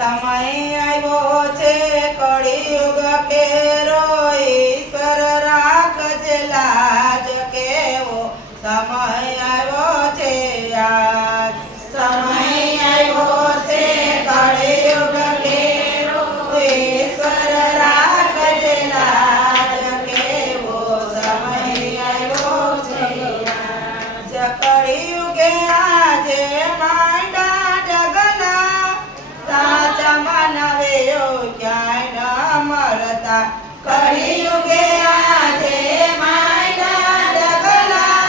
સમય આવ્યો છે કળિયુગ કેરો ઈશ્વર રાખજે લાજ કેવો સમય આવ્યો છે આજ સમય આવ્યો છે કળિયુગ કેરો ઈશ્વર રાખજે લાજ કેવો સમય આવ્યો છે આજ કળિયુગે આજે માંડા ડગલા સાચા માનવીઓ ક્યાંય ન મળતા કળિયુગે આજે માંડા ડગલા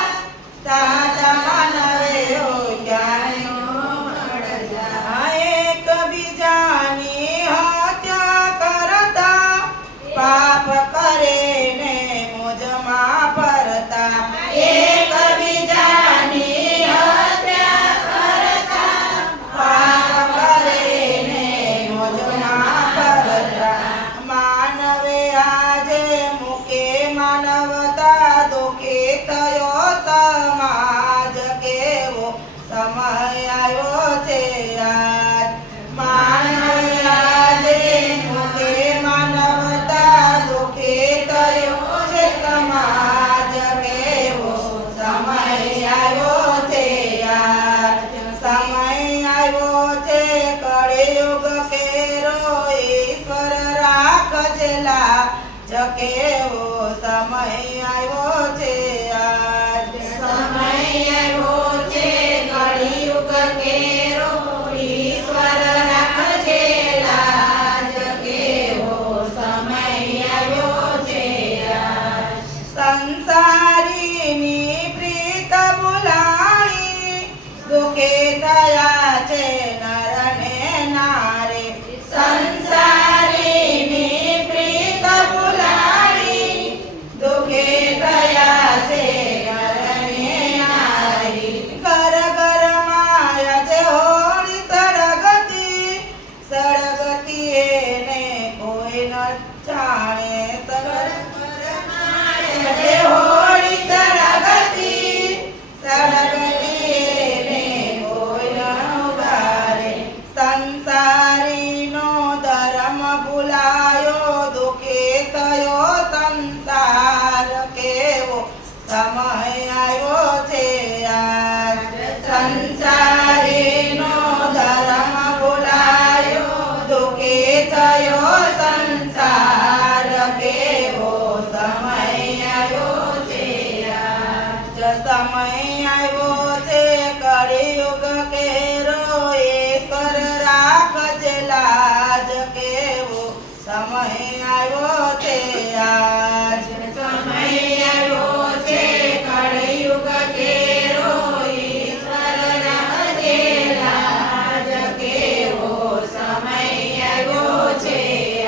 સાચા માનવીઓ ક્યાંય ન મળતા એકબીજાની હત્યા કરતા પાપ કરીને મોજમાં ફરતા એકબીજાની હત્યા કરતા પાપ કરીને મોજમાં ફરતા માનવે આજે મૂકે માનવતા દુઃખી થયો સમાજ કેવો સમય આવ્યો છે આજ માનવે આજે મૂકે માનવતા દુઃખી થયો છે સમાજ કેવો સમય આવ્યો છે આજ સમય આવ્યો છે કળિયુગ કેરો ઈશ્વર રાખજે લાજ કેવો સમય આવ્યો છે આજ સમય આવ્યો છે કળિયુગ કેરો ઈશ્વર રાખજે લાજ કેવો સમય આવ્યો છે આજ સંસારીની પ્રીત ભૂલાઈ દુઃખે થયા છે નર ને નારે સંસારીની પ્રીત ભૂલાઈ દુઃખે થયા છે નર ને નારી ઘર ઘરમાં આજે હોળી સળગતી એને કોઈ ન જાણે આજે હોળી સળગતી એને કોઈ ન ઉગારે સંસારીનો ધર્મ ભૂલાયો દુઃખી થયો સંસાર કેવો સમય આવ્યો છે આજ સંસારીનો ધર્મ ભૂલાયો દુઃખી થયો સંસાર કેવો સમય આવ્યો છે આજ સમય આવ્યો છે કળિયુગ કેરો ઈશ્વર રાખજે લાજ કેવો સમય આવ્યો છે આજ સમય આવ્યો છે કળિયુગ કેરો ઈશ્વર રાખજે લાજ કેવો સમય આવ્યો છે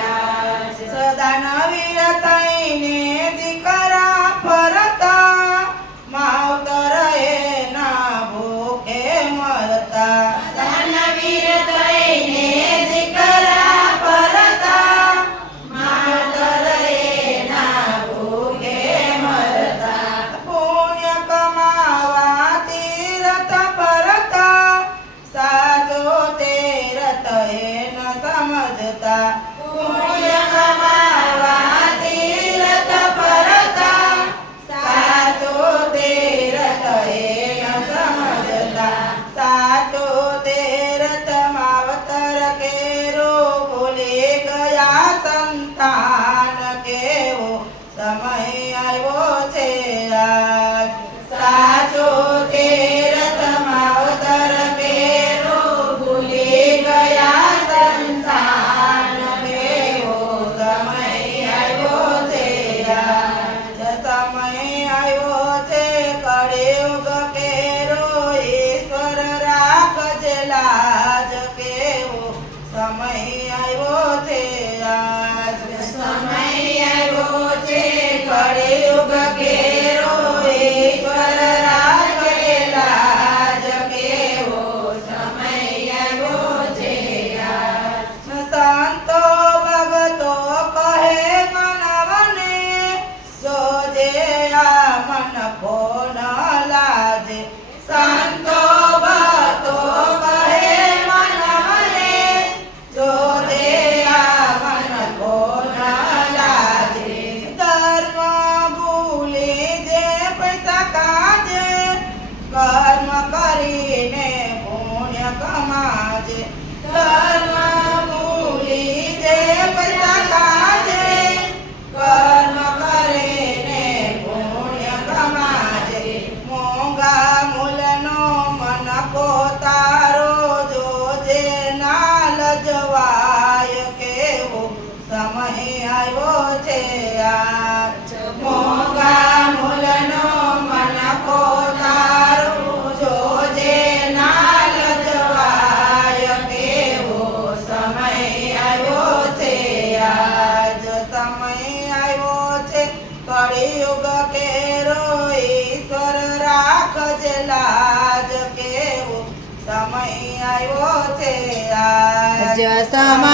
આજ સદા નવીર થઈને દીકરા ફરતા માવતર એના ભૂખે મરતા દાનવીર થઈને દીકરા ફરતા માવતર એના ભૂખે મરતા પુણ્ય કમાવા તીરથ ફરતા સાચો તીરથ એ ન સમજતા પુણ્ય કમાવા તીરથ ફરતા સાચો તીરથ એ ન સમજતા સાચો તીરથ માવતર કેરો ભૂલી ગયા સંતાન કેવો સમય આવ્યો છે આજ સાચો તીરથ માવતર કેરો ભૂલી ગયા સંતાન સમાજે ધર્મ ભૂલી જે પૈસા કાજે કર્મ કરે ને પુણ્ય કમાજે મોંઘા મૂલનો મનકો તારો જોજે ના લજવાય કેવો સમય આવ્યો છે આજ મોંઘા મૂલનો મનકો તારો જોજે ના લજવાય કેવો સમય આવ્યો છે આજ સમય આવ્યો છે કળિયુગ કેરો ઈશ્વર રાખજે લાજ કેવો સમય આવ્યો છે આજ સમય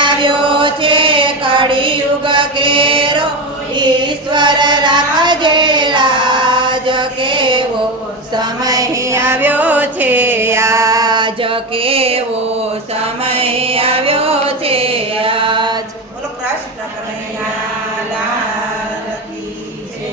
આવ્યો છે કળિયુગ કેરો ઈશ્વર રાખજે લાજ કેવો સમય આવ્યો છે આજ કેવો સમય